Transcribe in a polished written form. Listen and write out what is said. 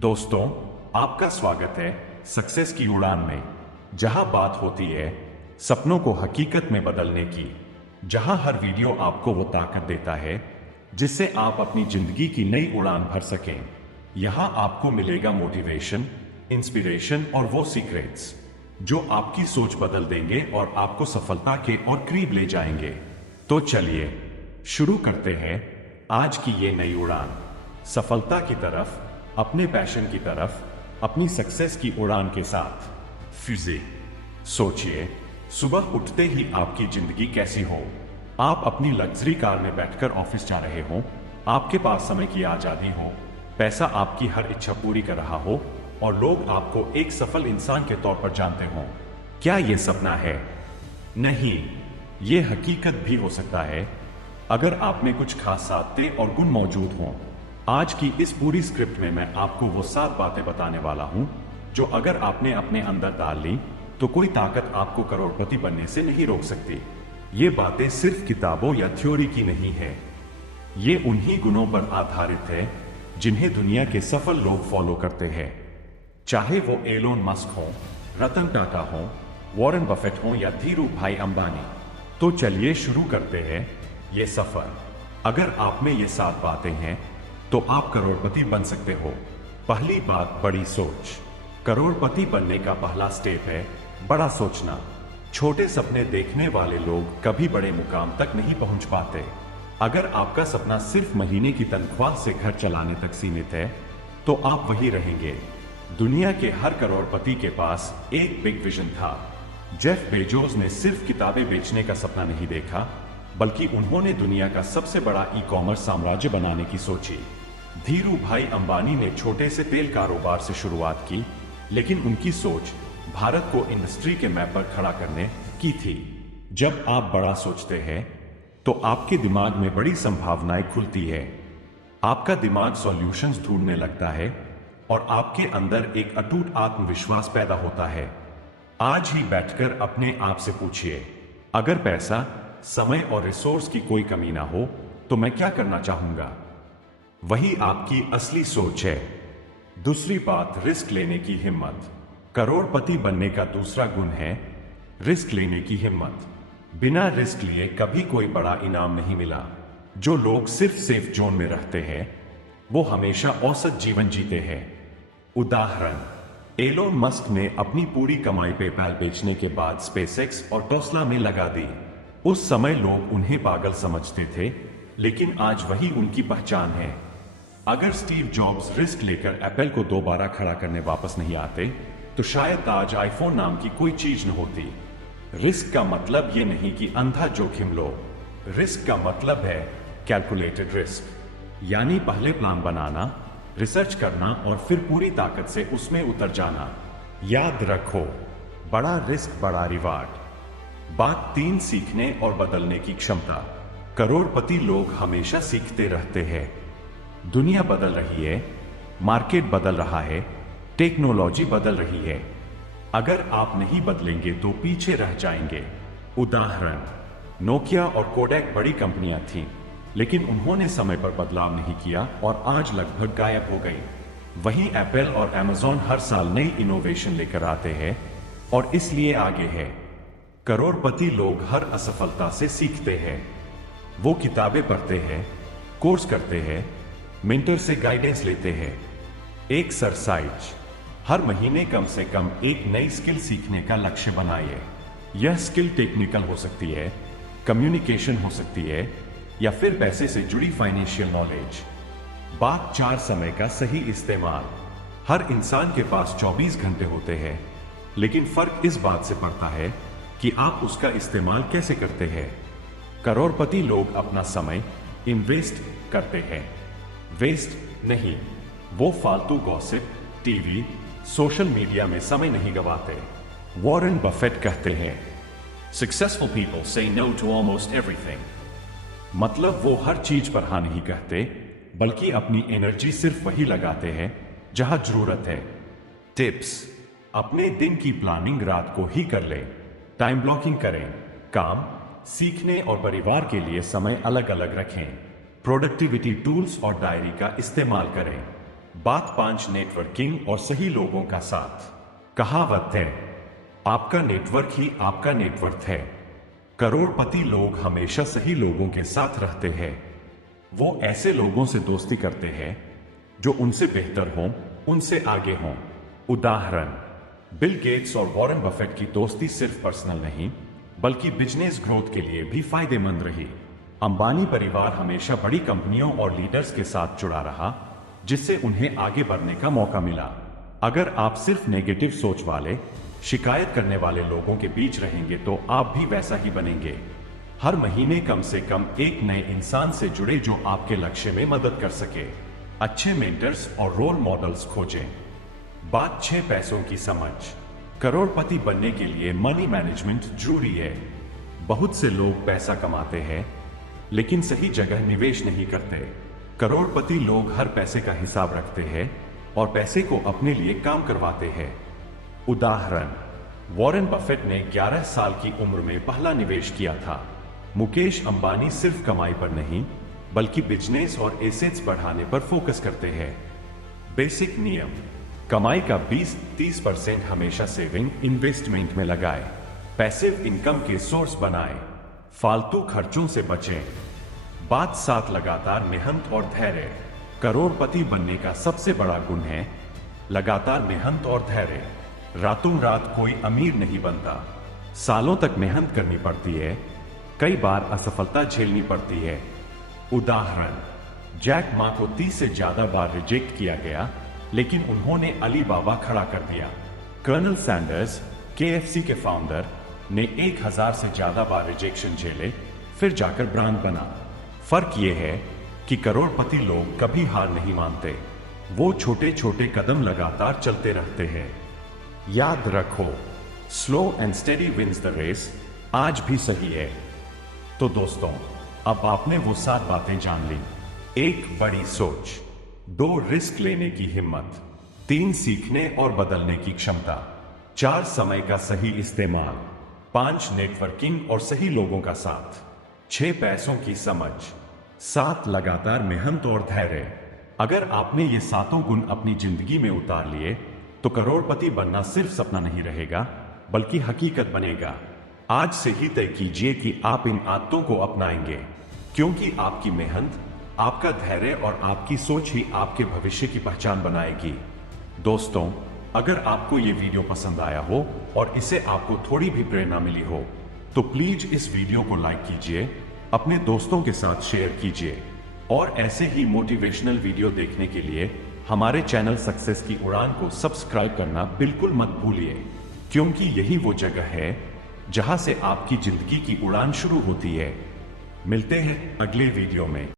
दोस्तों, आपका स्वागत है सक्सेस की उड़ान में, जहां बात होती है सपनों को हकीकत में बदलने की, जहां हर वीडियो आपको वो ताकत देता है जिससे आप अपनी जिंदगी की नई उड़ान भर सकें। यहां आपको मिलेगा मोटिवेशन, इंस्पिरेशन और वो सीक्रेट्स जो आपकी सोच बदल देंगे और आपको सफलता के और करीब ले जाएंगे। तो चलिए शुरू करते हैं आज की ये नई उड़ान, सफलता की तरफ, अपने पैशन की तरफ, अपनी सक्सेस की उड़ान के साथ। फिजिक सोचिए, सुबह उठते ही आपकी जिंदगी कैसी हो। आप अपनी लग्जरी कार में बैठकर ऑफिस जा रहे हो, आपके पास समय की आजादी हो, पैसा आपकी हर इच्छा पूरी कर रहा हो और लोग आपको एक सफल इंसान के तौर पर जानते हो। क्या यह सपना है? नहीं, यह हकीकत भी हो सकता है अगर आप में कुछ खास आदतें और गुण मौजूद हों। आज की इस पूरी स्क्रिप्ट में मैं आपको वो 7 बातें बताने वाला हूं जो अगर आपने अपने अंदर डाल ली तो कोई ताकत आपको करोड़पति बनने से नहीं रोक सकती। ये बातें सिर्फ किताबों या थ्योरी की नहीं है, ये उन्हीं गुणों पर आधारित है जिन्हें दुनिया के सफल लोग फॉलो करते हैं, चाहे वो एलोन मस्क हो, रतन टाटा हो, वॉरेन बफेट हो या धीरू भाई अंबानी। तो चलिए शुरू करते हैं ये सफर। अगर आप में ये 7 बातें हैं तो आप करोड़पति बन सकते हो। पहली बात, बड़ी सोच। करोड़पति बनने का पहला स्टेप है बड़ा सोचना। छोटे सपने देखने वाले लोग कभी बड़े मुकाम तक नहीं पहुंच पाते। अगर आपका सपना सिर्फ महीने की तनख्वाह से घर चलाने तक सीमित है तो आप वही रहेंगे। दुनिया के हर करोड़पति के पास एक बिग विजन था। जेफ बेजोस ने सिर्फ किताबें बेचने का सपना नहीं देखा, बल्कि उन्होंने दुनिया का सबसे बड़ा ई-कॉमर्स साम्राज्य बनाने की सोची। धीरू भाई अंबानी ने छोटे से तेल कारोबार से शुरुआत की, लेकिन उनकी सोच भारत को इंडस्ट्री के मैप पर खड़ा करने की थी। जब आप बड़ा सोचते हैं तो आपके दिमाग में बड़ी संभावनाएं खुलती है। आपका दिमाग सॉल्यूशंस ढूंढने लगता है और आपके अंदर एक अटूट आत्मविश्वास पैदा होता है। आज ही बैठकर अपने आप से पूछिए, अगर पैसा, समय और रिसोर्स की कोई कमी ना हो तो मैं क्या करना चाहूंगा? वही आपकी असली सोच है। दूसरी बात, रिस्क लेने की हिम्मत। करोड़पति बनने का दूसरा गुण है रिस्क लेने की हिम्मत। बिना रिस्क लिए कभी कोई बड़ा इनाम नहीं मिला। जो लोग सिर्फ सेफ जोन में रहते हैं वो हमेशा औसत जीवन जीते हैं। उदाहरण, एलोन मस्क ने अपनी पूरी कमाई पेपैल बेचने के बाद स्पेसएक्स और टेस्ला में लगा दी। उस समय लोग उन्हें पागल समझते थे, लेकिन आज वही उनकी पहचान है। अगर स्टीव जॉब्स रिस्क लेकर एप्पल को दोबारा खड़ा करने वापस नहीं आते तो शायद आज आईफोन नाम की कोई चीज न होती। रिस्क का मतलब ये नहीं कि अंधा जोखिम लो। रिस्क का मतलब है कैलकुलेटेड रिस्क, यानी पहले प्लान बनाना, रिसर्च करना और फिर पूरी ताकत से उसमें उतर जाना। याद रखो, बड़ा रिस्क बड़ा रिवार्ड। बात 3, सीखने और बदलने की क्षमता। करोड़पति लोग हमेशा सीखते रहते हैं। दुनिया बदल रही है, मार्केट बदल रहा है, टेक्नोलॉजी बदल रही है। अगर आप नहीं बदलेंगे तो पीछे रह जाएंगे। उदाहरण, नोकिया और कोडैक बड़ी कंपनियां थीं, लेकिन उन्होंने समय पर बदलाव नहीं किया और आज लगभग गायब हो गई। वहीं एप्पल और अमेज़न हर साल नई इनोवेशन लेकर आते हैं और इसलिए आगे है। करोड़पति लोग हर असफलता से सीखते हैं। वो किताबें पढ़ते हैं, कोर्स करते हैं, मेंटर से गाइडेंस लेते हैं। एक सरसाइज, हर महीने कम से कम एक नई स्किल सीखने का लक्ष्य बनाइए। यह स्किल टेक्निकल हो सकती है, कम्युनिकेशन हो सकती है या फिर पैसे से जुड़ी फाइनेंशियल नॉलेज। बात 4, समय का सही इस्तेमाल। हर इंसान के पास 24 घंटे होते हैं, लेकिन फर्क इस बात से पड़ता है कि आप उसका इस्तेमाल कैसे करते हैं। करोड़पति लोग अपना समय इन्वेस्ट करते हैं, वेस्ट नहीं। वो फालतू गॉसिप, टीवी, सोशल मीडिया में समय नहीं गवाते। वॉरेन बफेट कहते हैं, सक्सेसफुल पीपल से नो टू ऑलमोस्ट एवरीथिंग। मतलब वो हर चीज पर हाँ नहीं कहते, बल्कि अपनी एनर्जी सिर्फ वही लगाते हैं जहां जरूरत है। टिप्स, अपने दिन की प्लानिंग रात को ही कर लें। टाइम ब्लॉकिंग करें। काम, सीखने और परिवार के लिए समय अलग अलग रखें। प्रोडक्टिविटी टूल्स और डायरी का इस्तेमाल करें। बात 5 नेटवर्किंग और सही लोगों का साथ। कहावत है, आपका नेटवर्क ही आपका नेटवर्थ है। करोड़पति लोग हमेशा सही लोगों के साथ रहते हैं। वो ऐसे लोगों से दोस्ती करते हैं जो उनसे बेहतर हों, उनसे आगे हों। उदाहरण, बिल गेट्स और वॉरेन बफेट की दोस्ती सिर्फ पर्सनल नहीं बल्कि बिजनेस ग्रोथ के लिए भी फायदेमंद रही। अंबानी परिवार हमेशा बड़ी कंपनियों और लीडर्स के साथ जुड़ा रहा, जिससे उन्हें आगे बढ़ने का मौका मिला। अगर आप सिर्फ नेगेटिव सोच वाले, शिकायत करने वाले लोगों के बीच रहेंगे तो आप भी वैसा ही बनेंगे। हर महीने कम से कम एक नए इंसान से जुड़े जो आपके लक्ष्य में मदद कर सके। अच्छे मेंटर्स और रोल मॉडल्स खोजें। बात 6 पैसों की समझ। करोड़पति बनने के लिए मनी मैनेजमेंट जरूरी है। बहुत से लोग पैसा कमाते हैं लेकिन सही जगह निवेश नहीं करते। करोड़पति लोग हर पैसे का हिसाब रखते हैं और पैसे को अपने लिए काम करवाते हैं। उदाहरण, वॉरेन बफेट ने 11 साल की उम्र में पहला निवेश किया था। मुकेश अंबानी सिर्फ कमाई पर नहीं बल्कि बिजनेस और एसेट्स बढ़ाने पर फोकस करते हैं। बेसिक नियम, कमाई का 20-30% हमेशा सेविंग इन्वेस्टमेंट में लगाएं। पैसिव इनकम के सोर्स बनाएं। फालतू खर्चों से बचें। बात 7 लगातार मेहनत और धैर्य। करोड़पति बनने का सबसे बड़ा गुण है लगातार मेहनत और धैर्य। रातों रात कोई अमीर नहीं बनता। सालों तक मेहनत करनी पड़ती है, कई बार असफलता झेलनी पड़ती है। उदाहरण, जैक मा को 30 से ज्यादा बार रिजेक्ट किया गया लेकिन उन्होंने अली बाबा खड़ा कर दिया। कर्नल सैंडर्स, KFC के फाउंडर, ने 1000 से ज्यादा बार रिजेक्शन झेले फिर जाकर ब्रांड बना। फर्क यह है कि करोड़पति लोग कभी हार नहीं मानते। वो छोटे छोटे कदम लगातार चलते रहते हैं। याद रखो, slow and steady wins the race आज भी सही है। तो दोस्तों, अब आपने वो 7 बातें जान ली। 1 बड़ी सोच, 2 रिस्क लेने की हिम्मत, 3 सीखने और बदलने की क्षमता, 4 समय का सही इस्तेमाल, 5 नेटवर्किंग और सही लोगों का साथ, 6 पैसों की समझ, 7 लगातार मेहनत और धैर्य। अगर आपने ये 7 गुण अपनी जिंदगी में उतार लिए तो करोड़पति बनना सिर्फ सपना नहीं रहेगा बल्कि हकीकत बनेगा। आज से ही तय कीजिए कि आप इन आदतों को अपनाएंगे, क्योंकि आपकी मेहनत, आपका धैर्य और आपकी सोच ही आपके भविष्य की पहचान बनाएगी। दोस्तों, अगर आपको ये वीडियो पसंद आया हो और इससे आपको थोड़ी भी प्रेरणा मिली हो तो प्लीज इस वीडियो को लाइक कीजिए, अपने दोस्तों के साथ शेयर कीजिए और ऐसे ही मोटिवेशनल वीडियो देखने के लिए हमारे चैनल सक्सेस की उड़ान को सब्सक्राइब करना बिल्कुल मत भूलिए, क्योंकि यही वो जगह है जहां से आपकी जिंदगी की उड़ान शुरू होती है। मिलते हैं अगले वीडियो में।